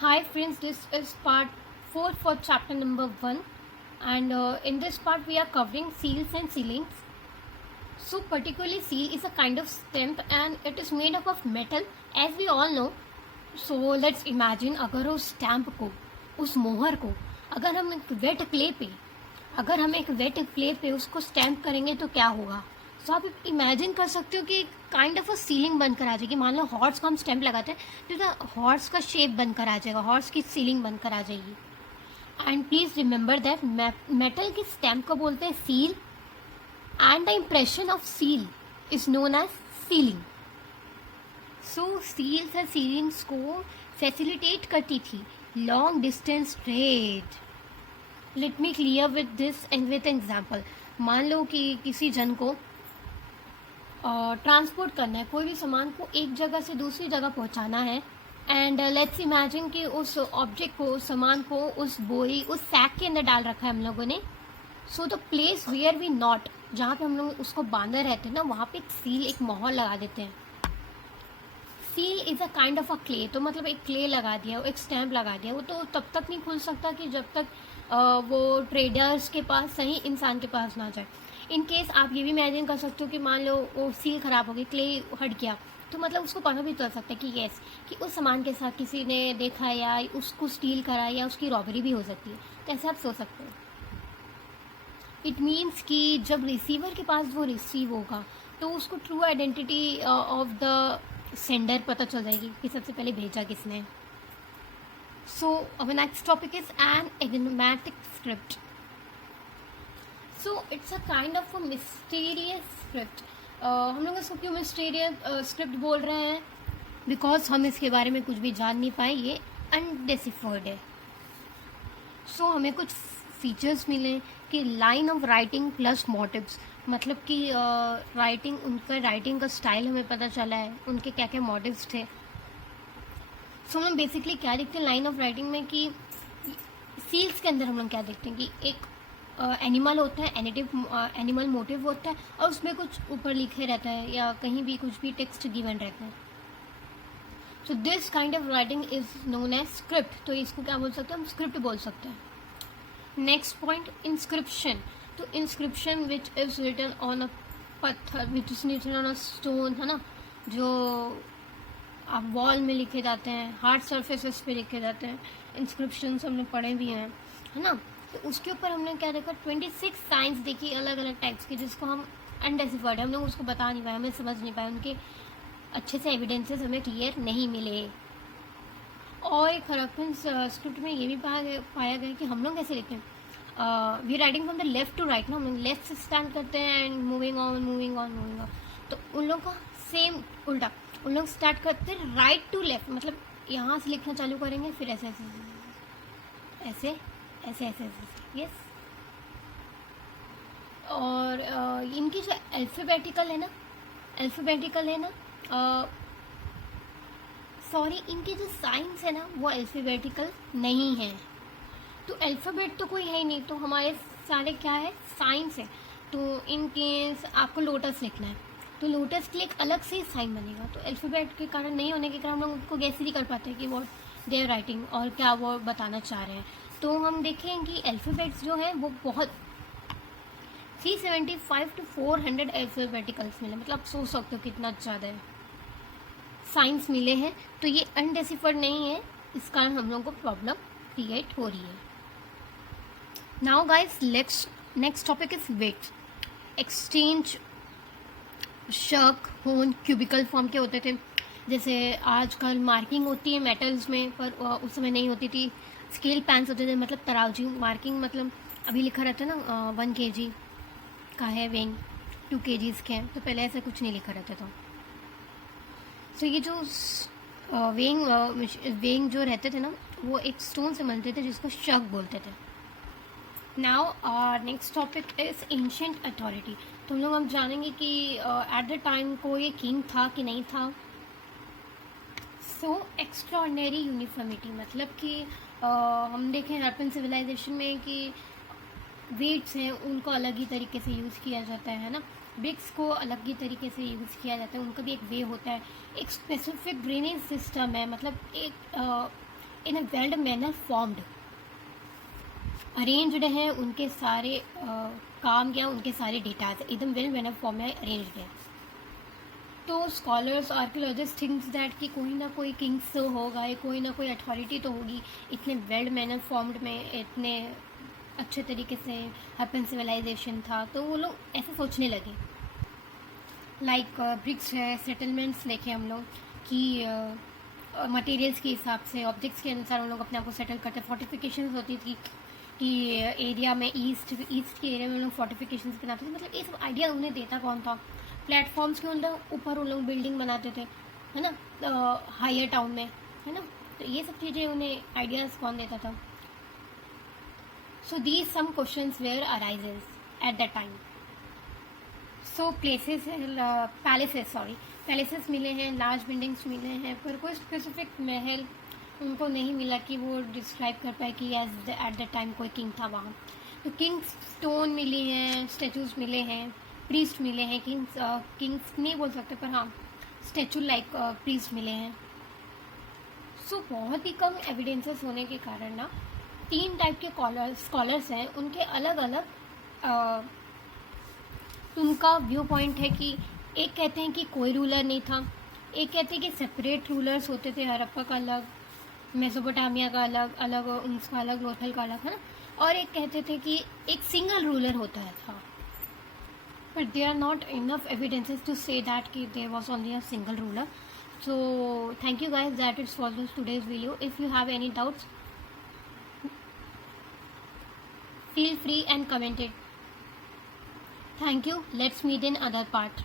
Hi friends, this is part 4 for chapter number 1, and in this part we are covering seals and sealings. So particularly seal is a kind of stamp and it is made up of metal as we all know. So let's imagine अगर उस stamp को, उस मोहर को अगर हम एक wait clay पे उसको स्टैम्प करेंगे तो क्या होगा. सो आप इमेजिन कर सकते हो कि काइंड ऑफ अ सीलिंग बनकर आ जाएगी. मान लो हॉर्स को हम स्टैम्प लगाते हैं तो हॉर्स का शेप बनकर आ जाएगा, हॉर्स की सीलिंग बनकर आ जाएगी. And please remember that metal की स्टैम्प को बोलते हैं seal and the impression of seal is known as sealing. So seals and sealings को फैसिलिटेट करती थी long distance trade. Let me clear with this and with example. मान लो कि किसी जन को ट्रांसपोर्ट करना है, कोई भी सामान को एक जगह से दूसरी जगह पहुंचाना है. एंड लेट्स इमेजिन कि उस ऑब्जेक्ट को, उस सामान को उस बोरी, उस सैक के अंदर डाल रखा है हम लोगों ने. So the place where we not, जहाँ पे हम लोग उसको बांधे रहते हैं ना, वहाँ पे एक सील, एक मोहर लगा देते हैं. Seal is a kind of a clay. तो मतलब एक क्ले लगा दिया, एक स्टैम्प लगा दिया. वो तो तब तक नहीं खुल सकता कि जब तक वो ट्रेडर्स के पास, सही इंसान के पास ना जाए. इन केस आप ये भी इमेजिन कर सकते हो कि मान लो वो सील ख़राब हो गई, क्ले हट गया, तो मतलब उसको पता भी चल सकता है कि यस, कि उस सामान के साथ किसी ने देखा या उसको स्टील करा या उसकी रॉबरी भी हो सकती है. तो ऐसे आप सोच सकते हो. इट मीन्स कि जब रिसीवर के पास वो रिसीव होगा तो उसको true identity of the sender पता चल जाएगी कि सबसे पहले भेजा किसने. So our next topic is an enigmatic script. So it's a kind of a mysterious script. हम लोग इसको क्यों मिस्टीरियस स्क्रिप्ट बोल रहे हैं? बिकॉज हम इसके बारे में कुछ भी जान नहीं पाए. ये अनडेसिफर्ड है. सो हमें कुछ फीचर्स मिले कि line of writing plus motifs, मतलब कि राइटिंग, उनका राइटिंग का स्टाइल हमें पता चला है, उनके क्या क्या मोटिव्स थे. सो हम बेसिकली क्या देखते हैं लाइन ऑफ राइटिंग में कि सील्स के अंदर हम लोग क्या देखते हैं कि एक एनिमल होता है, एनिमल मोटिव होता है और उसमें कुछ ऊपर लिखे रहता है या कहीं भी कुछ भी टेक्स्ट गिवन रहता है. So this kind of writing is known as script. तो इसको क्या बोल सकते हैं? हम स्क्रिप्ट बोल सकते हैं. Next point, inscription. तो inscription which is written on a पत्थर, which is written on a stone, है ना, जो आप वॉल में लिखे जाते हैं, हार्ड सर्फेसेस पे लिखे जाते हैं. इंस्क्रिप्शन हमने पढ़े भी हैं, है ना. तो उसके ऊपर हमने क्या देखा, 26 साइंस देखी अलग अलग टाइप्स की, जिसको हम अनडेसिफर्ड है, हम लोग उसको बता नहीं पाए, हमें समझ नहीं पाए, उनके अच्छे से एविडेंसेस हमें क्लियर नहीं मिले. और एक हरप्पन स्क्रिप्ट में ये भी पाया गया कि हम लोग कैसे लिखते हैं, we writing from the left to right ना, हम लोग लेफ्ट से स्टार्ट करते हैं and moving on moving on moving on. तो उन लोग का सेम उल्टा, उन लोग स्टार्ट करते हैं राइट टू लेफ्ट, मतलब यहाँ से लिखना चालू करेंगे, फिर ऐसे ऐसे ऐसे ऐसे ऐसे ऐसे. यस. और इनकी जो अल्फ़ाबेटिकल है ना, सॉरी, इनके जो साइंस है ना वो अल्फ़ाबेटिकल नहीं है. तो अल्फ़ाबेट तो कोई है ही नहीं, तो हमारे सारे क्या है, साइंस है. तो इन केस आपको लोटस लिखना है तो लोटस के लिए एक अलग से ही साइन बनेगा. तो अल्फ़ाबेट के कारण नहीं होने के कारण हम लोग उनको गैस नहीं कर पाते कि वो दे आर राइटिंग और क्या वो बताना चाह रहे हैं. तो हम देखें कि अल्फ़ाबेट्स जो हैं वो बहुत 375 to 400 अल्फ़ाबेटिकल्स मिले, मतलब सोच सकते हो कितना ज़्यादा है. साइंस मिले हैं. तो ये अनडेसिफर्ड नहीं है, इस कारण हम लोगों को प्रॉब्लम क्रिएट हो रही है. Now guys, next topic is weight. Exchange, शक, होन, क्यूबिकल फॉर्म के होते थे. जैसे आजकल मार्किंग होती है मेटल्स में, पर उस समय नहीं होती थी. स्केल पैंस होते थे, मतलब तराजू. मार्किंग मतलब अभी लिखा रहता है ना 1 kg का है वेइंग, 2 kgs के हैं, तो पहले ऐसा कुछ नहीं लिखा रहता था. तो ये जो वेइंग जो रहते थे ना, वो एक स्टोन से बनते थे जिसको शक बोलते थे. Now next topic is ancient authority. तो हम लोग अब जानेंगे कि एट द टाइम को ये किंग था कि नहीं था. सो एक्स्ट्राऑर्डिनरी यूनिफॉर्मिटी, मतलब कि हम देखें हड़प्पन सिविलाइजेशन में कि वेट्स हैं उनको अलग ही तरीके से यूज़ किया जाता है ना. ब्रिक्स को अलग ही तरीके से यूज़ किया जाता है, उनका भी एक वे होता है. एक स्पेसिफिक ड्रेनेज सिस्टम है, मतलब in a well manner formed, arranged हैं उनके सारे काम क्या उनके सारे डेटाज एकदम वेल मैनर फॉर्म में अरेंज्ड हैं। तो स्कॉलर्स आर्कियोलॉजिस्ट थिंक्स दैट कि कोई ना कोई किंग्स होगा या कोई ना कोई अथॉरिटी तो होगी, इतने वेल मैनर फॉर्म्ड में इतने अच्छे तरीके से हर्पन सिविलाइजेशन था, तो वो लोग ऐसे सोचने लगे। लाइक ब्रिक्स है, सेटलमेंट्स देखे हम लोग कि मटेरियल्स के हिसाब से ऑब्जेक्ट्स के अनुसार हम लोग अपने आप को सेटल करते। फोर्टिफिकेशंस होती थी कि एरिया में ईस्ट के एरिया में हम लोग फोर्टिफिकेशंस बनाते थे, मतलब ये सब आइडिया उन्हें देता कौन था? प्लेटफॉर्म्स के ऊपर उन लोग बिल्डिंग बनाते थे, है ना, हायर टाउन में, है ना, तो ये सब चीज़ें उन्हें आइडियाज़ कौन देता था? So these some questions where arises at that time. So palaces मिले हैं, लार्ज बिल्डिंग्स मिले हैं, पर कोई स्पेसिफिक महल उनको नहीं मिला कि वो डिस्क्राइब कर पाए कि एज एट द टाइम कोई किंग था वहाँ। तो किंग स्टोन मिली हैं, स्टेचूज मिले हैं, प्रीस्ट मिले हैं, किंग्स नहीं बोल सकते पर हाँ स्टेचू लाइक प्रीस्ट मिले हैं। सो बहुत ही कम एविडेंसेस होने के कारण ना 3 टाइप के स्कॉलर्स हैं, उनके अलग अलग उनका व्यू पॉइंट है कि एक कहते हैं कि कोई रूलर नहीं था, एक कहते हैं कि सेपरेट रूलर्स होते थे, हड़प्पा का अलग, मेसोपोटामिया का अलग, उसका अलग, लोथल का अलग, है ना, और एक कहते थे कि एक सिंगल रूलर होता था। But there are not enough evidences to say that कि there was only a single ruler. So thank you guys, that it was today's video. If you have any doubts, feel free and comment it. Thank you. Let's meet in other part.